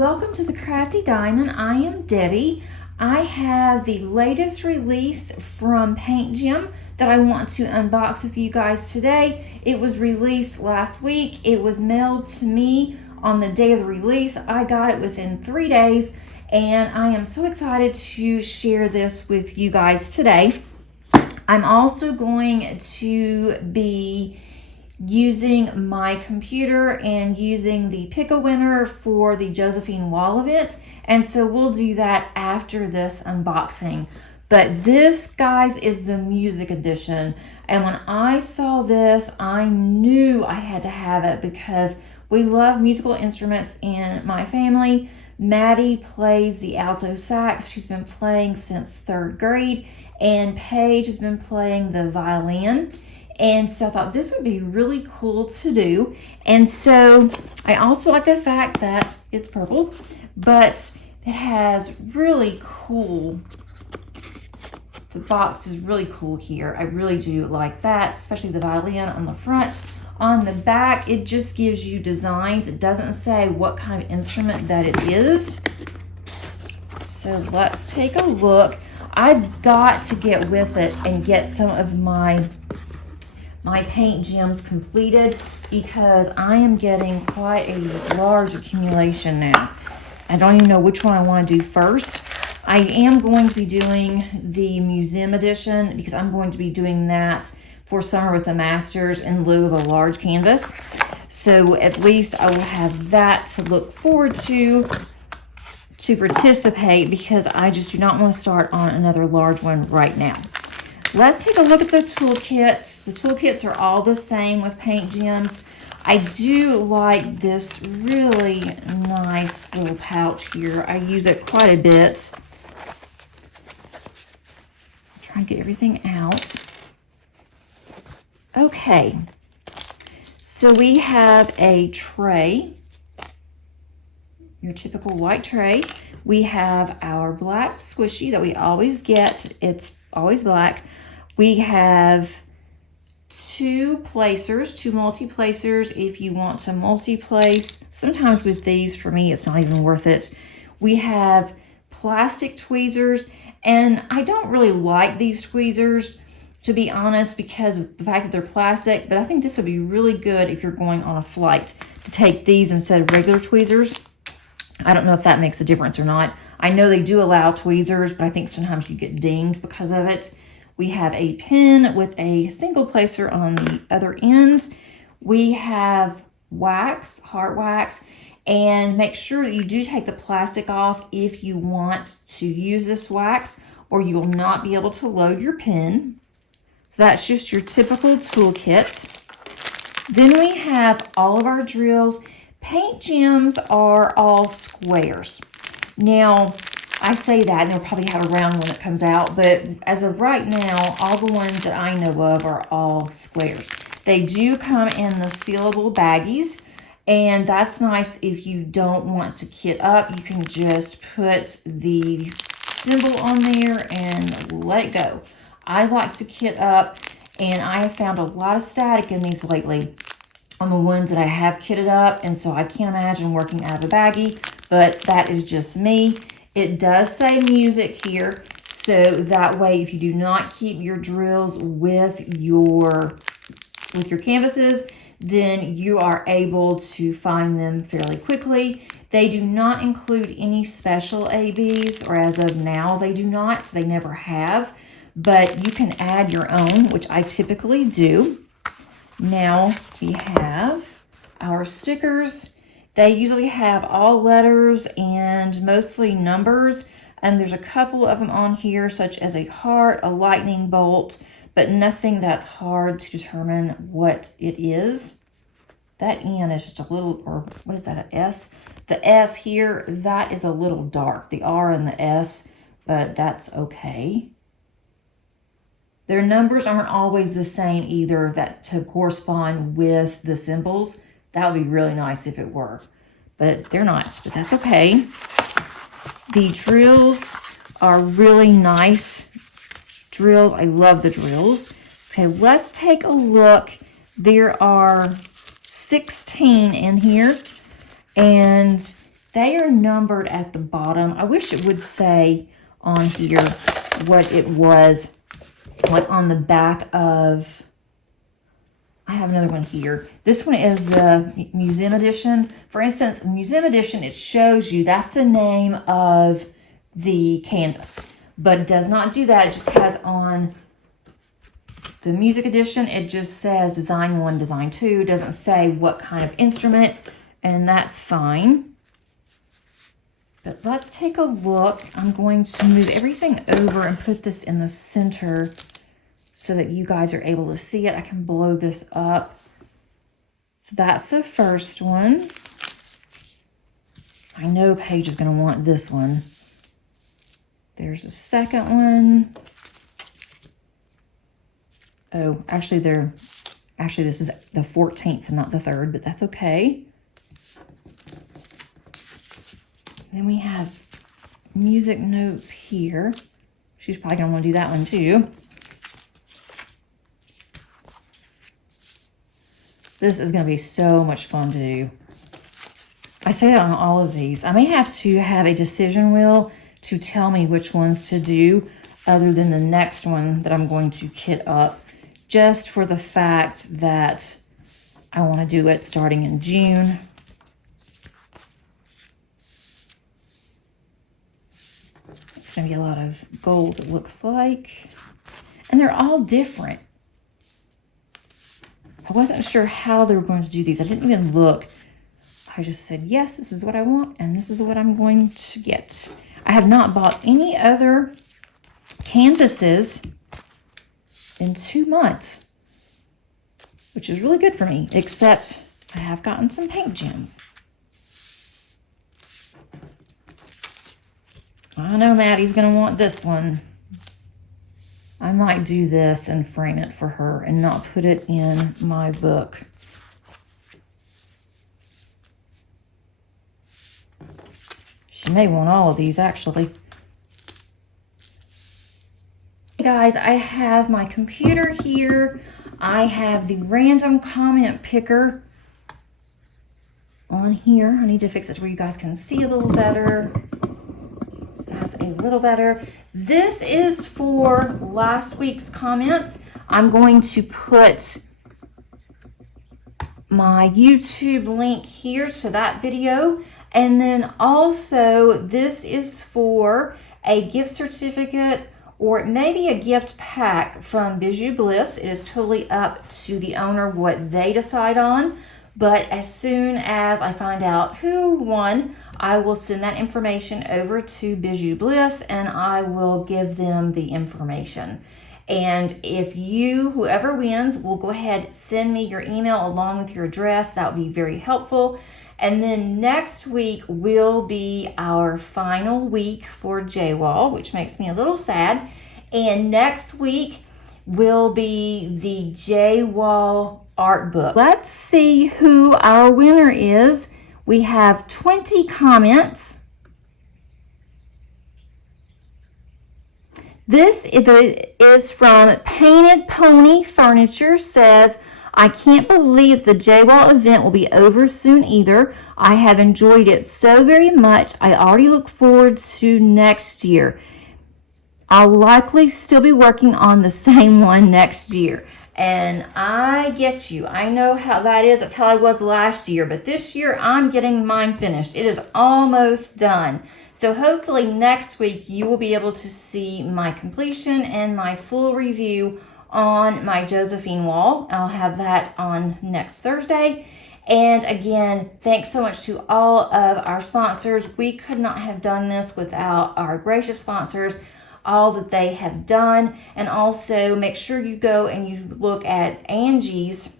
welcome to the Crafty Diamond. I am Debbie. I have the latest release from Paintgem that I want to unbox with you guys today. It was released last week. It was mailed to me on the day of the release. I got it within 3 days, and I am so excited to share this with you guys today. I'm also going to be using my computer and using the pick a winner for the Josephine Wall event, and so we'll do that after this unboxing. But this, guys, is the music edition, and when I saw this, I knew I had to have it because we love musical instruments in my family. Maddie plays the alto sax. She's been playing since 3rd grade, and Paige has been playing the violin. And so I thought this would be really cool to do. And so I also like the fact that it's purple, but it has really cool, the box is really cool here. I really do like that, especially the violin on the front. On the back, it just gives you designs. It doesn't say what kind of instrument that it is. So let's take a look. I've got to get with it and get some of my Paintgems completed because I am getting quite a large accumulation now. I don't even know which one I want to do first. I am going to be doing the museum edition because I'm going to be doing that for Summer with the Masters in lieu of a large canvas. So at least I will have that to look forward to participate, because I just do not want to start on another large one right now. Let's take a look at the toolkit. The toolkits are all the same with Paintgems. I do like this really nice little pouch here. I use it quite a bit. Try and get everything out. Okay, so we have a tray, your typical white tray. We have our black squishy that we always get. It's always black. We have 2 placers, 2 multi-placers if you want to multi-place. Sometimes with these, for me, it's not even worth it. We have plastic tweezers, and I don't really like these tweezers, to be honest, because of the fact that they're plastic, but I think this would be really good if you're going on a flight to take these instead of regular tweezers. I don't know if that makes a difference or not. I know they do allow tweezers, but I think sometimes you get dinged because of it. We have a pen with a single placer on the other end. We have wax, heart wax, and make sure that you do take the plastic off if you want to use this wax, or you will not be able to load your pen. So that's just your typical toolkit. Then we have all of our drills. Paintgems are all squares. Now, I say that, and they'll probably have a round one that comes out, but as of right now, all the ones that I know of are all squares. They do come in the sealable baggies, and that's nice if you don't want to kit up. You can just put the symbol on there and let it go. I like to kit up, and I have found a lot of static in these lately on the ones that I have kitted up, and so I can't imagine working out of a baggie, but that is just me. It does say music here, so that way if you do not keep your drills with your canvases, then you are able to find them fairly quickly. They do not include any special ABs, or as of now they do not. They never have, but you can add your own, which I typically do. Now we have our stickers. They usually have all letters and mostly numbers, and there's a couple of them on here, such as a heart, a lightning bolt, but nothing that's hard to determine what it is. That N is just a little, or what is that, an S? The S here, that is a little dark, the R and the S, but that's okay. Their numbers aren't always the same either, that to correspond with the symbols. That would be really nice if it were, but they're not, but that's okay. The drills are really nice drills. I love the drills. Okay, let's take a look. There are 16 in here, and They are numbered at the bottom. I wish it would say on here what it was, like on the back of, I have another one here. This one is the museum edition. For instance, the museum edition, it shows you that's the name of the canvas, but it does not do that. It just has on the music edition, it just says design 1, design 2. It doesn't say what kind of instrument, and that's fine. But let's take a look. I'm going to move everything over and put this in the center so that you guys are able to see it. I can blow this up. So that's the first one. I know Paige is going to want this one. There's a second one. Oh, actually this is the 14th, not the 3rd, but that's okay. Then we have music notes here. She's probably going to want to do that one too. This is going to be so much fun to do. I say that on all of these. I may have to have a decision wheel to tell me which ones to do other than the next one that I'm going to kit up, just for the fact that I want to do it starting in June. It's going to be a lot of gold, it looks like. And they're all different. I wasn't sure how they were going to do these. I didn't even look. I just said, yes, this is what I want, and this is what I'm going to get. I have not bought any other canvases in 2 months, which is really good for me, except I have gotten some Paintgems. I know Maddie's going to want this one. I might do this and frame it for her and not put it in my book. She may want all of these, actually. Hey guys, I have my computer here. I have the random comment picker on here. I need to fix it to where you guys can see a little better. That's a little better. This is for last week's comments. I'm going to put my YouTube link here to that video. And then also this is for a gift certificate, or it may be a gift pack from Bijou Bliss. It is totally up to the owner what they decide on. But as soon as I find out who won, I will send that information over to Bijou Bliss and I will give them the information. And if you, whoever wins, will go ahead, send me your email along with your address. That would be very helpful. And then next week will be our final week for J-Wall, which makes me a little sad. And next week will be the J-Wall art book. Let's see who our winner is. We have 20 comments. This is from Painted Pony Furniture. Says, I can't believe the J-Wall event will be over soon either. I have enjoyed it so very much. I already look forward to next year. I'll likely still be working on the same one next year. And I get you. I know how that is. That's how I was last year. But this year, I'm getting mine finished. It is almost done. So hopefully next week, you will be able to see my completion and my full review on my Josephine Wall. I'll have that on next Thursday. And again, thanks so much to all of our sponsors. We could not have done this without our gracious sponsors, all that they have done. And also make sure you go and you look at Angie's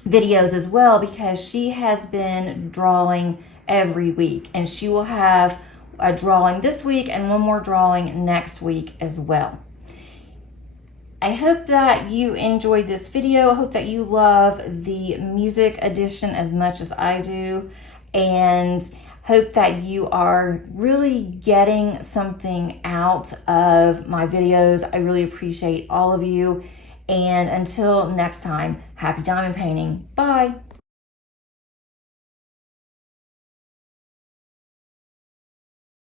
videos as well, because she has been drawing every week, and she will have a drawing this week and one more drawing next week as well. I hope that you enjoyed this video. I hope that you love the music edition as much as I do, and hope that you are really getting something out of my videos. I really appreciate all of you. And until next time, happy diamond painting. Bye.